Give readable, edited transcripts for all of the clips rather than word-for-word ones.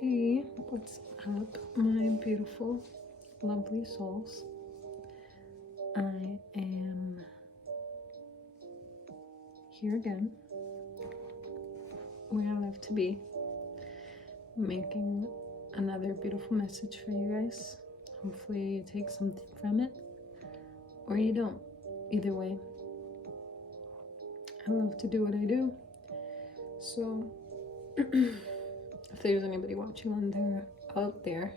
Hey, what's up, my beautiful, lovely souls? I am here again, where I love to be, making another beautiful message for you guys. Hopefully, you take something from it, or you don't. Either way, I love to do what I do. So, if there's anybody watching out there,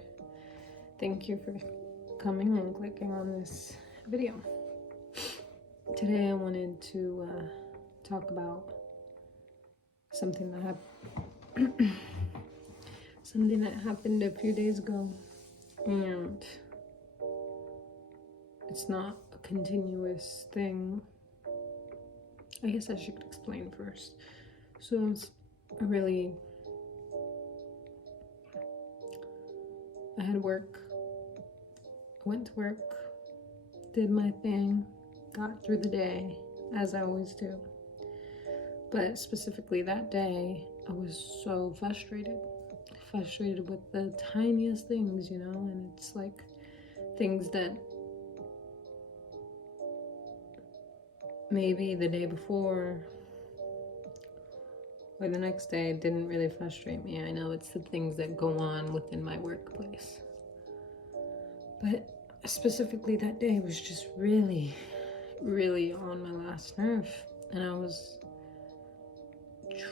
thank you for coming and clicking on this video. Today I wanted to talk about something that happened a few days ago, and it's not a continuous thing. I guess I should explain first. So it's I had work, went to work, did my thing, got through the day, as I always do. But specifically that day, I was so frustrated with the tiniest things, and it's like things that maybe the day before or the next day didn't really frustrate me. I know it's the things that go on within my workplace. But specifically that day was just really, really on my last nerve. And I was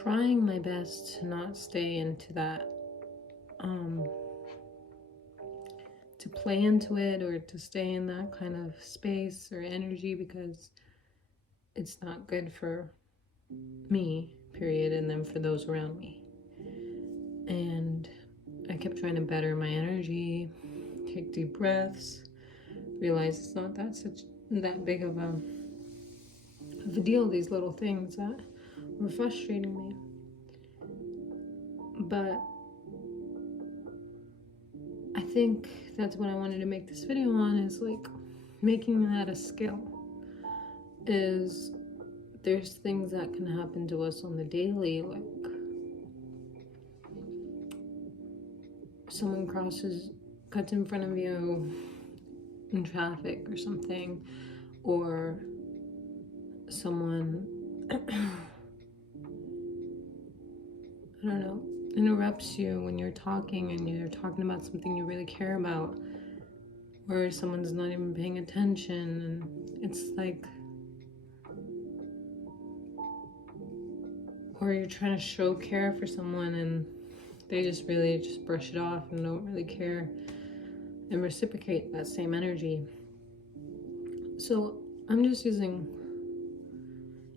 trying my best to not stay into that, to play into it or to stay in that kind of space or energy, because it's not good for me, period, and then for those around me. And I kept trying to better my energy, take deep breaths, realize it's not that big of a deal, these little things that were frustrating me. But I think that's what I wanted to make this video on, is like making that a skill. Is there's things that can happen to us on the daily, like someone cuts in front of you in traffic or something, or someone I don't know, interrupts you when you're talking and you're talking about something you really care about, or someone's not even paying attention, and it's like, or you're trying to show care for someone and they just really brush it off and don't really care and reciprocate that same energy. So I'm just using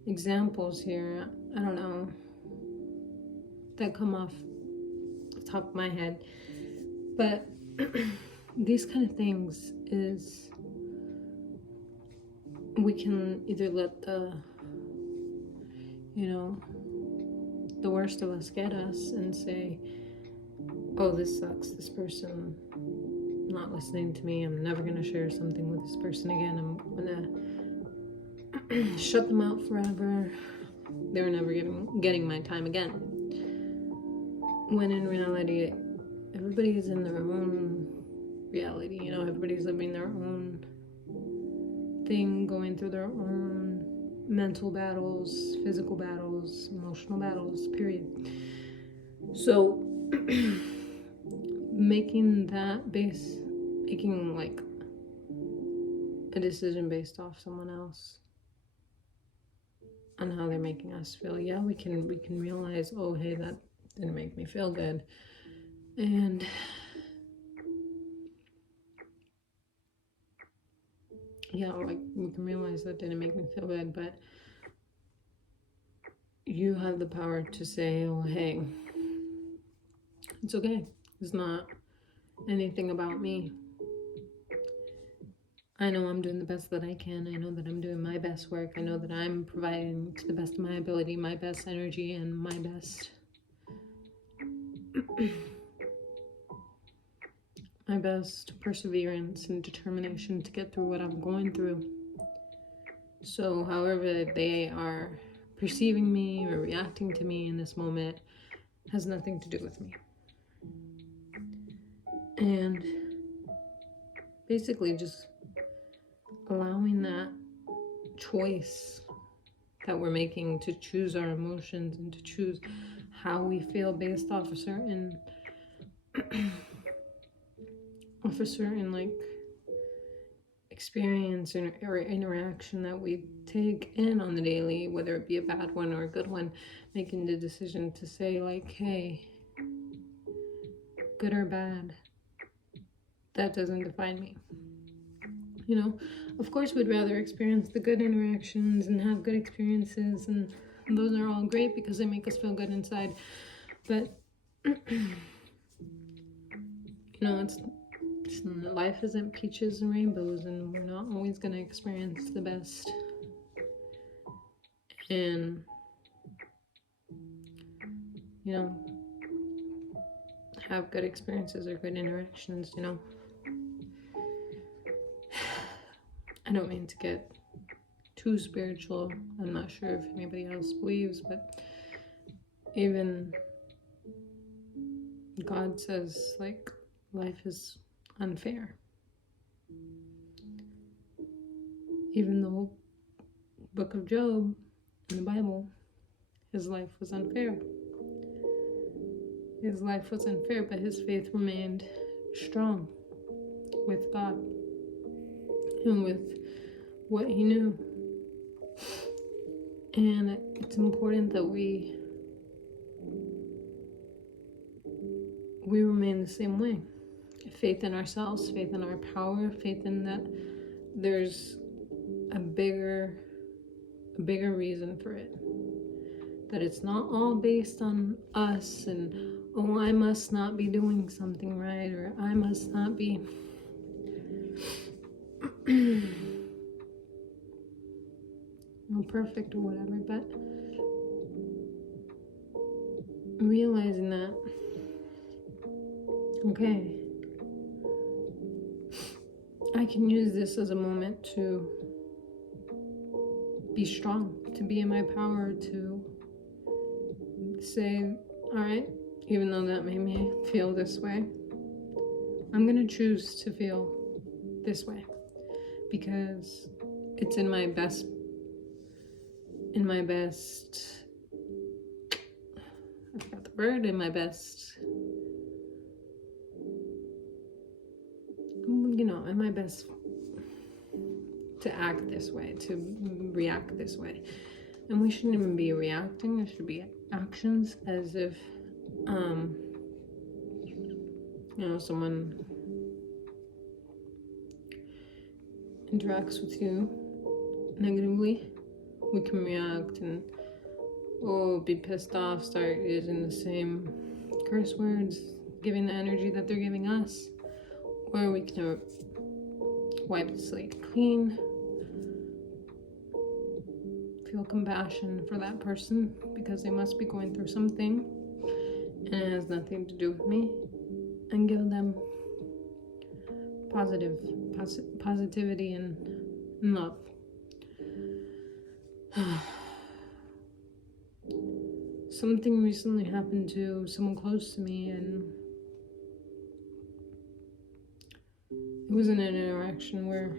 examples here, I don't know, that come off the top of my head. But these kind of things is, we can either let the worst of us get us and say, oh, this sucks, this person not listening to me, I'm never gonna share something with this person again, I'm gonna shut them out forever, they're never getting my time again. When in reality, everybody's in their own reality, everybody's living their own thing, going through their own mental battles, physical battles, emotional battles, period. So making like a decision based off someone else on how they're making us feel, yeah, we can realize, oh, hey, that didn't make me feel good, and yeah, like we can realize that didn't make me feel good, but you have the power to say, oh, hey, it's okay, it's not anything about me. I know I'm doing the best that I can. I know that I'm doing my best work. I know that I'm providing, to the best of my ability, my best energy and my best my best perseverance and determination to get through what I'm going through. So however they are perceiving me or reacting to me in this moment has nothing to do with me. And basically just allowing that choice that we're making to choose our emotions and to choose how we feel based off a certain like experience or interaction that we take in on the daily, whether it be a bad one or a good one, making the decision to say like, hey, good or bad, that doesn't define me. You know, of course we'd rather experience the good interactions and have good experiences, and those are all great because they make us feel good inside. But you know, life isn't peaches and rainbows, and we're not always going to experience the best. And you know, have good experiences or good interactions. You know, I don't mean to get too spiritual. I'm not sure if anybody else believes, but even God says like life is unfair. Even the book of Job in the Bible, his life was unfair. His life was unfair, but his faith remained strong with God and with what he knew. And it's important that we remain the same way. Faith in ourselves, faith in our power, faith in that there's a bigger reason for it. That it's not all based on us and, oh, I must not be doing something right, or I must not be perfect or whatever, but realizing that, okay, I can use this as a moment to be strong, to be in my power, to say, all right, even though that made me feel this way, I'm going to choose to feel this way because it's in my best, I forgot the word, in my best, to act this way, to react this way. And we shouldn't even be reacting, it should be actions, as if, someone interacts with you negatively, we can react and, be pissed off, start using the same curse words, giving the energy that they're giving us. Or we can wipe the slate clean, feel compassion for that person because they must be going through something and it has nothing to do with me, and give them positivity and love. Something recently happened to someone close to me, and it was an interaction where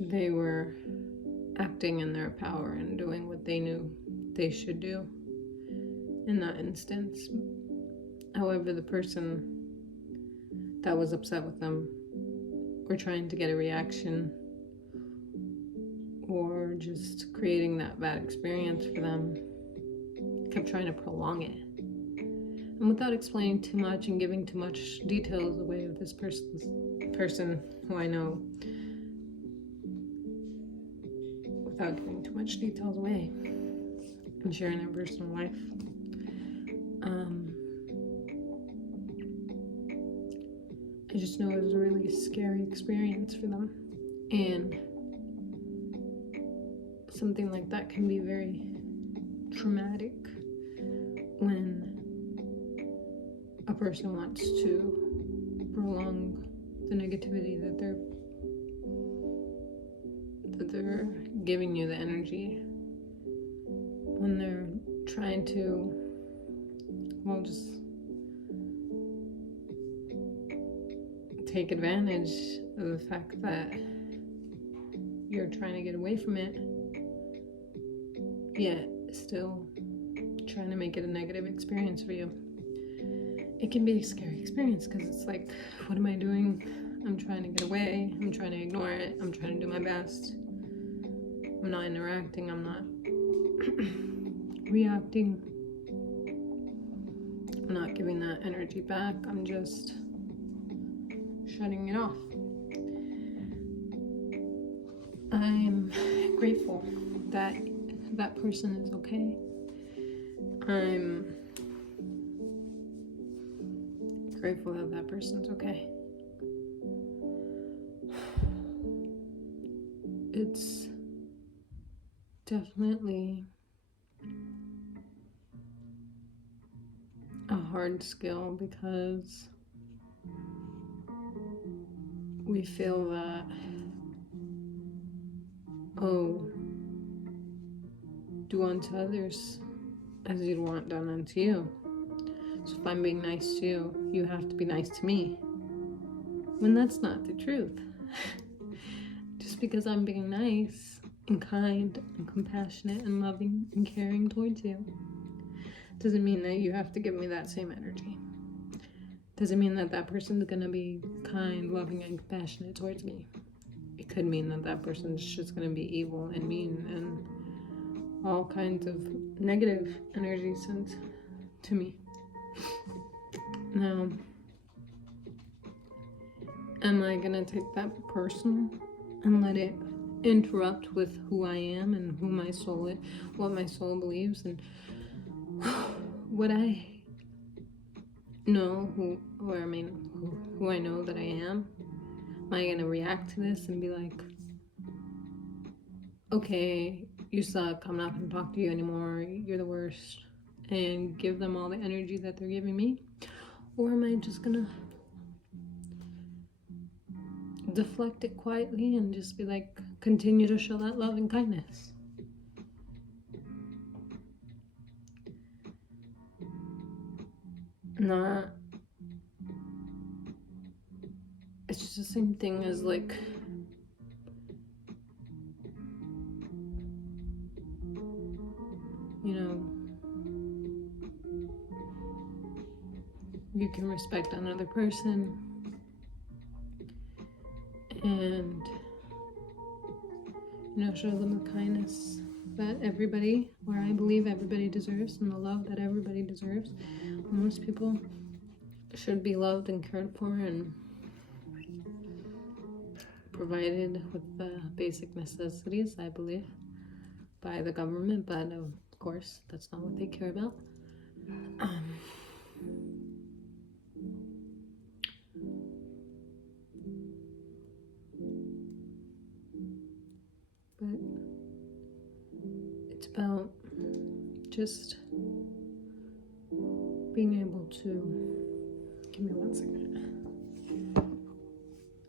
they were acting in their power and doing what they knew they should do in that instance. However, the person that was upset with them or trying to get a reaction or just creating that bad experience for them kept trying to prolong it. And without explaining too much and giving too much details away of this person who I know, without giving too much details away and sharing their personal life, I just know it was a really scary experience for them. And something like that can be very traumatic when a person wants to prolong the negativity that they're giving you, the energy, when they're trying to will just take advantage of the fact that you're trying to get away from it, yet still trying to make it a negative experience for you. It can be a scary experience because it's like, what am I doing? I'm trying to get away. I'm trying to ignore it. I'm trying to do my best. I'm not interacting. I'm not reacting. I'm not giving that energy back. I'm just shutting it off. I'm grateful that that person is okay. I'm grateful that that person's okay. It's definitely a hard skill because we feel that, oh, do unto others as you'd want done unto you. So if I'm being nice to you, you have to be nice to me. When that's not the truth. Just because I'm being nice and kind and compassionate and loving and caring towards you doesn't mean that you have to give me that same energy. Doesn't mean that that person's gonna be kind, loving, and compassionate towards me. It could mean that that person's just gonna be evil and mean and all kinds of negative energy sent to me. Now, am I gonna take that personal and let it interrupt with who I am and who my soul is, what my soul believes, and what I know, who I know that I am? Am I gonna react to this and be like, okay, you suck, I'm not gonna talk to you anymore, you're the worst, and give them all the energy that they're giving me? Or am I just gonna deflect it quietly and just be like, continue to show that love and kindness? It's just the same thing as like, you know, you can respect another person and, you know, show them the kindness that everybody, or I believe everybody deserves, and the love that everybody deserves. Most people should be loved and cared for and provided with the basic necessities, I believe, by the government, but of course, that's not what they care about. But it's about just being able to, give me 1 second,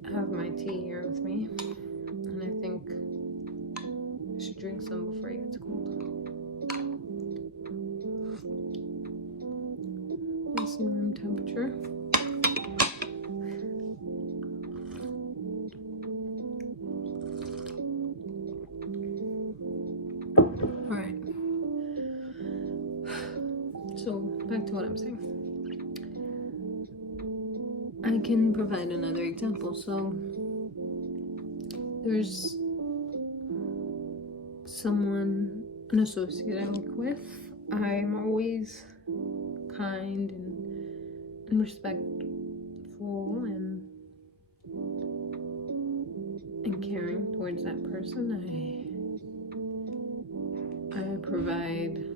I have my tea here with me, and I think I should drink some before it gets cold. Nice and room temperature. Alright. So, back to what I'm saying. I can provide another example. So, there's someone, an associate I work with. I'm always kind and respectful and caring towards that person. I provide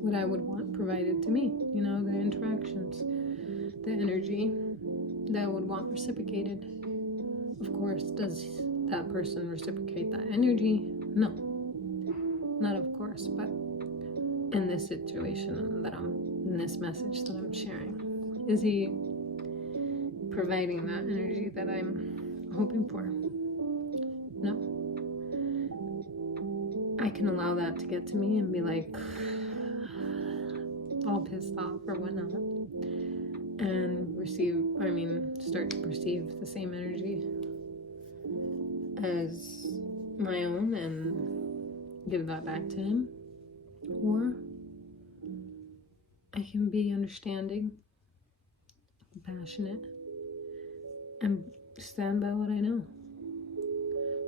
what I would want provided to me, you know, the interactions, the energy that I would want reciprocated. Of course, does that person reciprocate that energy? No, not of course, but in this situation in this message that I'm sharing, is he providing that energy that I'm hoping for? No. I can allow that to get to me and be like, all pissed off or whatnot, and start to perceive the same energy as my own and give that back to him. Or I can be understanding, compassionate, and stand by what I know.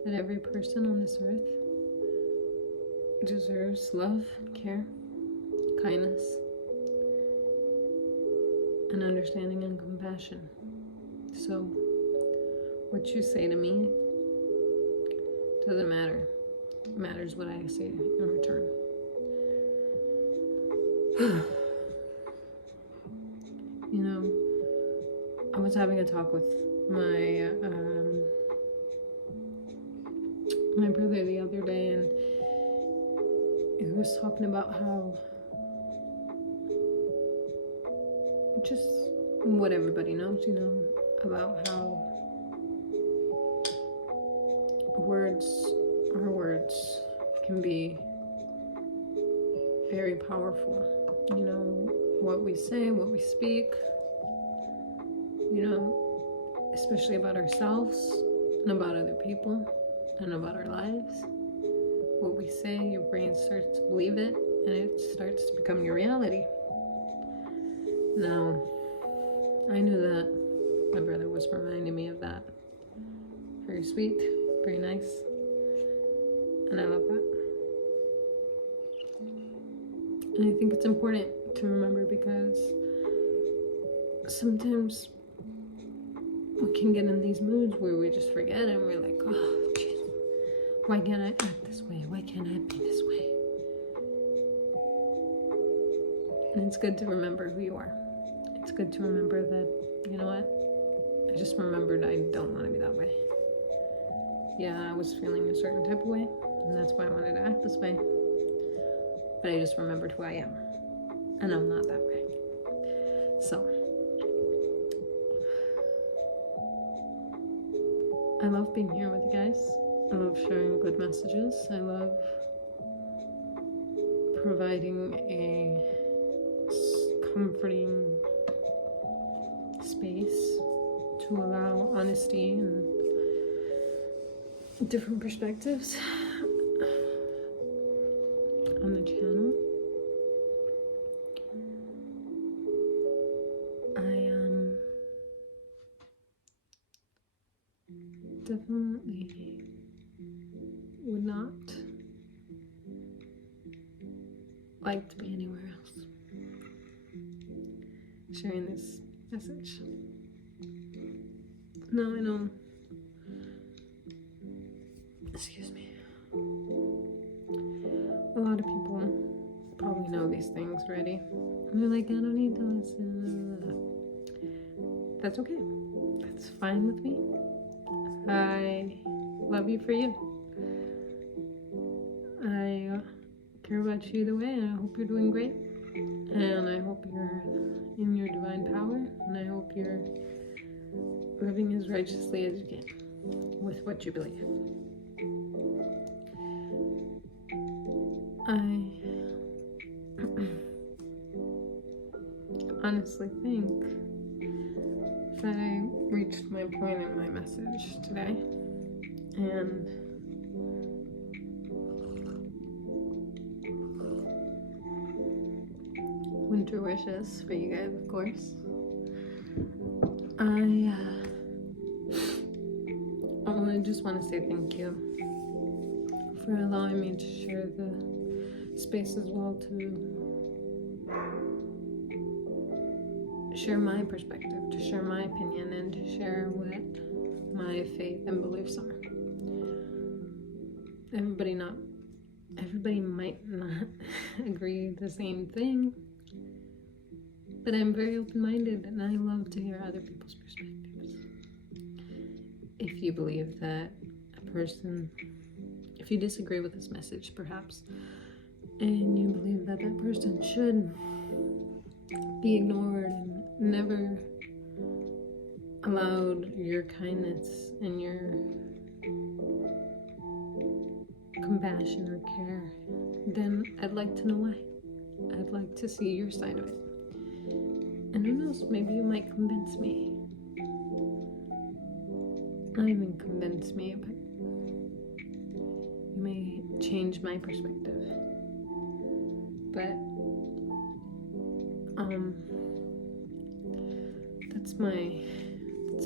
That every person on this earth deserves love, care, kindness, and understanding and compassion. So, what you say to me doesn't matter. It matters what I say in return. You know, I was having a talk with my brother the other day, and he was talking about how just what everybody knows, you know, about how our words can be very powerful. You know, what we say, what we speak, you know, especially about ourselves and about other people and about our lives. What we say, your brain starts to believe it, and it starts to become your reality. Now, I knew that. My brother was reminding me of that. Very sweet, very nice, and I love that. And I think it's important to remember, because sometimes we can get in these moods where we just forget and we're like, oh, geez, why can't I act this way? Why can't I be this way? And it's good to remember who you are. It's good to remember that, you know what? I just remembered I don't want to be that way. Yeah, I was feeling a certain type of way, and that's why I wanted to act this way. But I just remembered who I am, and I'm not that way. So, I love being here with you guys. I love sharing good messages. I love providing a comforting space to allow honesty and different perspectives on the channel. I definitely would not like to be anywhere else sharing this message. Now I know, excuse me, a lot of people probably know these things already, and they're like, I don't need to listen. That's okay. That's fine with me. I love you for you. I care about you either way, and I hope you're doing great. And I hope you're in your divine power, and I hope you're living as righteously as you can with what you believe. I honestly think that I reached my point in my message today, and winter wishes for you guys, of course. I just want to say thank you for allowing me to share the space as well, to share my perspective, to share my opinion, and to share what my faith and beliefs are. Everybody might not agree the same thing, but I'm very open-minded, and I love to hear other people's perspectives. If you believe that if you disagree with this message, perhaps, and you believe that that person should be ignored and never allowed your kindness and your compassion or care, then I'd like to know why. I'd like to see your side of it. And who knows, maybe you might convince me. Not even convince me, but you may change my perspective. But that's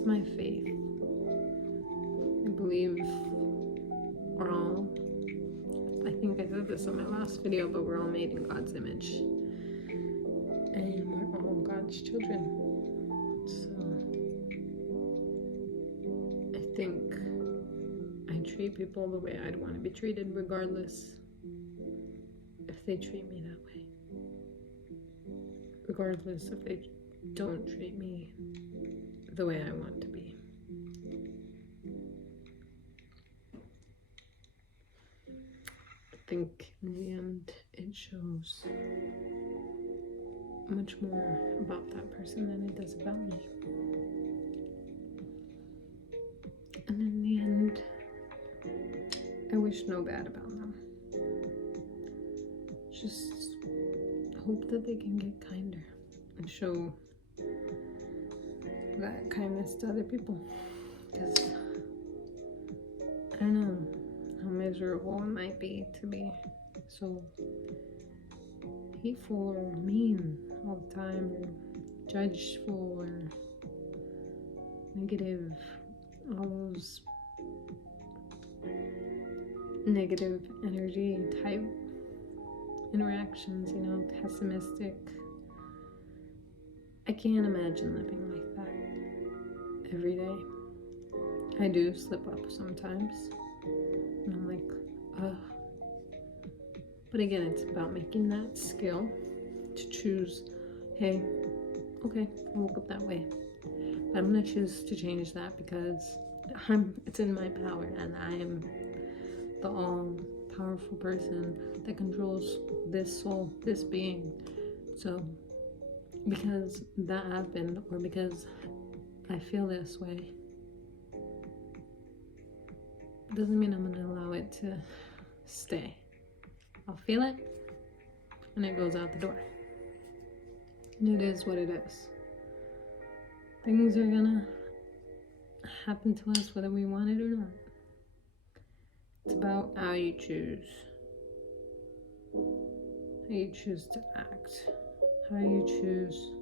my faith. I believe we're all, I think I said this in my last video, but we're all made in God's image. And we're all God's children. So I think I treat people the way I'd want to be treated, regardless if they treat me that way. Regardless if they don't treat me the way I want to be. I think in the end it shows much more about that person than it does about me. And in the end, I wish no bad about them. Just hope that they can get kinder and show that kindness to other people. Because I don't know how miserable it might be to be so hateful or mean all the time, or judgeful or negative, all those negative energy type interactions, pessimistic. I can't imagine living like that every day. I do slip up sometimes, and I'm like, ugh. But again, it's about making that skill to choose, hey, okay, I woke up that way, but I'm gonna choose to change that because it's in my power, and I am the all-powerful person that controls this soul, this being. So because that happened, or because I feel this way, it doesn't mean I'm gonna allow it to stay. I'll feel it, and it goes out the door. And it is what it is. Things are gonna happen to us whether we want it or not. It's about how you choose. How you choose to act. How you choose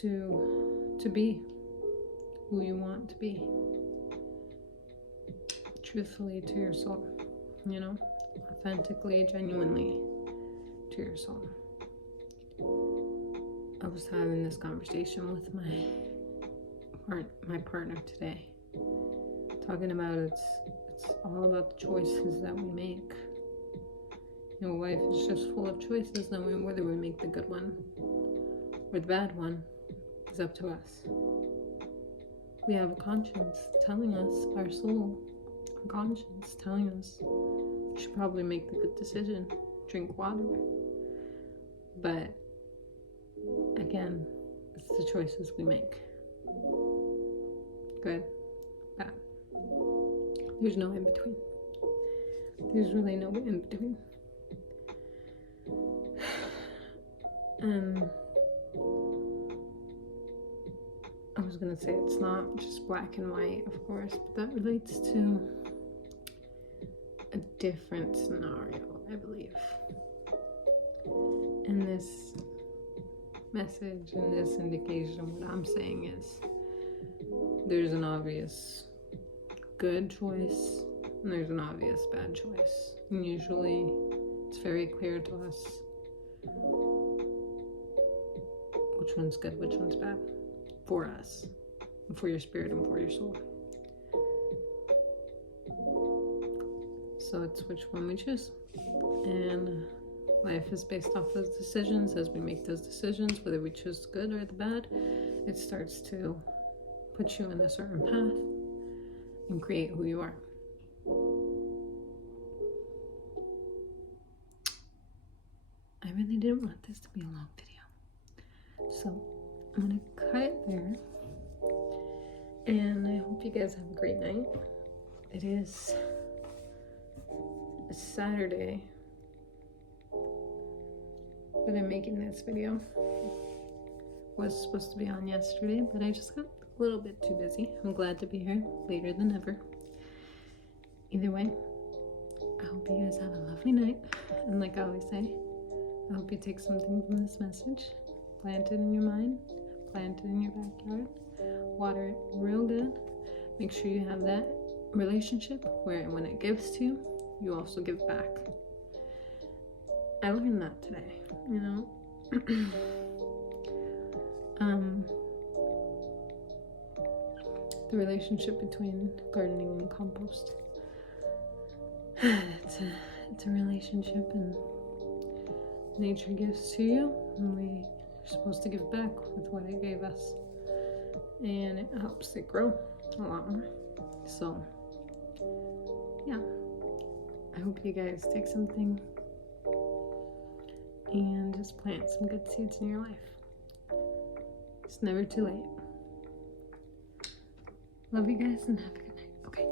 to be who you want to be. Truthfully to your soul, authentically, genuinely to your soul. I was having this conversation with my partner today, talking about it's all about the choices that we make. Life is just full of choices, and whether we make the good one or the bad one is up to us. We have a conscience telling us, our soul, our conscience telling us we should probably make the good decision, drink water. But again, it's the choices we make. Good, bad. There's no in between. There's really no in between. And I was gonna say it's not just black and white, of course, but that relates to a different scenario, I believe. In this message, in this indication, what I'm saying is there's an obvious good choice and there's an obvious bad choice. And usually it's very clear to us which one's good, which one's bad for us, and for your spirit and for your soul. So it's which one we choose. And life is based off those decisions. As we make those decisions, whether we choose the good or the bad, it starts to put you in a certain path and create who you are. I really didn't want this to be a long video, so I'm gonna cut it there, and I hope you guys have a great night. It is a Saturday, that I'm making this video. Was supposed to be on yesterday, but I just got a little bit too busy. I'm glad to be here later than ever. Either way, I hope you guys have a lovely night. And like I always say, I hope you take something from this message, plant it in your mind, plant it in your backyard, water it real good. Make sure you have that relationship where when it gives to you, you also give back. I learned that today, you know. The relationship between gardening and compost. It's a relationship, and nature gives to you, and we are supposed to give back with what it gave us, and it helps it grow a lot more. So yeah, I hope you guys take something and just plant some good seeds in your life. It's never too late. Love you guys and have a good night. Okay.